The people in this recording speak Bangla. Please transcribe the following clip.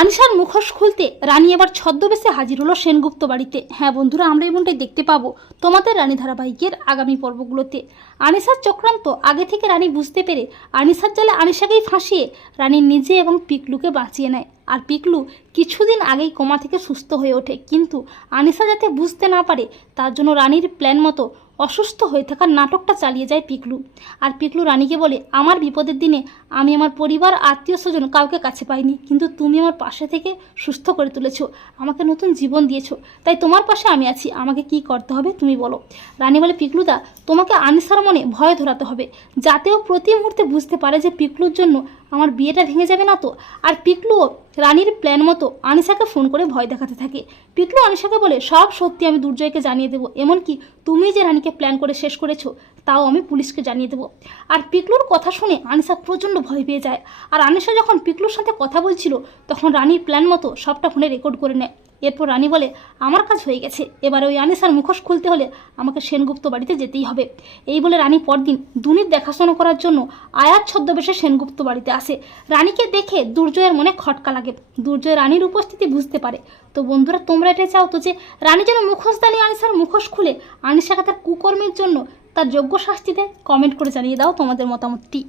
আনিশার মুখোশ খুলতে রানী এবার ছদ্মবেশে হাজির হলো সেনগুপ্ত বাড়িতে। হ্যাঁ বন্ধুরা, আমরা এমনটাই দেখতে পাবো তোমাদের রানী ধারাবাহিকের আগামী পর্বগুলোতে। আনিশার চক্রান্ত আগে থেকে রানী বুঝতে পেরে আনিশার জালে আনিশাকেই ফাঁসিয়ে রানী নিজে এবং পিকলুকে বাঁচিয়ে নেয়। আর পিকলু কিছুদিন আগেই কোমা থেকে সুস্থ হয়ে ওঠে। কিন্তু আনিশা যাতে বুঝতে না পারে, তার জন্য রানীর প্ল্যান মতো অসুস্থ হয়ে থাকার নাটকটা চালিয়ে যায় পিকলু। আর পিকলু রানীকে বলে, আমার বিপদের দিনে আমি আমার পরিবার, আত্মীয় স্বজন কাউকে কাছে পাইনি, কিন্তু তুমি আমার পাশে থেকে সুস্থ করে তুলেছ, আমাকে নতুন জীবন দিয়েছ, তাই তোমার পাশে আমি আছি, আমাকে কি করতে হবে তুমি বলো। রানী বলে পিকলুদা তোমাকে আনিসার মনে ভয় ধরাতে হবে যাতেও প্রতি মুহূর্তে বুঝতে পারে যে পিকলুর জন্য আমার বিয়েটা ভেঙে যাবে না তো? আর পিকলুও রানীর প্ল্যান মতো আনিসাকে ফোন করে ভয় দেখাতে থাকে। পিকলু আনিসাকে বলে, সব সত্যি আমি দুর্জয়কে জানিয়ে দেবো। এমনকি তুমি যে রানীকে প্ল্যান করে শেষ করেছ তাও আমি পুলিশকে জানিয়ে দেবো। আর পিকলুর কথা শুনে আনিসা প্রচণ্ড ভয় পেয়ে যায়। আর আনিসা যখন পিকলুর সাথে কথা বলছিল, তখন রানীর প্ল্যান মতো সবটা ফোনে রেকর্ড করে নেয়। এরপর রানী বলে, আমার কাজ হয়ে গেছে। এবার ওই আনিসার মুখোশ খুলতে হলে আমাকে সেনগুপ্ত বাড়িতে যেতেই হবে। এই বলে রানী পরদিন দুনির দেখাশোনা করার জন্য আয়াত ছদ্মবেশে সেনগুপ্ত বাড়িতে আসে। রানীকে দেখে দুর্জয়ের মনে খটকা লাগে। দুর্জয় রানীর উপস্থিতি বুঝতে পারে। তো বন্ধুরা, তোমরা এটা চাও তো যে, রানী যেন মুখোশদানি আনিসার মুখোশ খুলে আনিসাকে তার কুকর্মের জন্য তার যোগ্য শাস্তি দেয় কমেন্ট করে জানিয়ে দাও তোমাদের মতামতটি।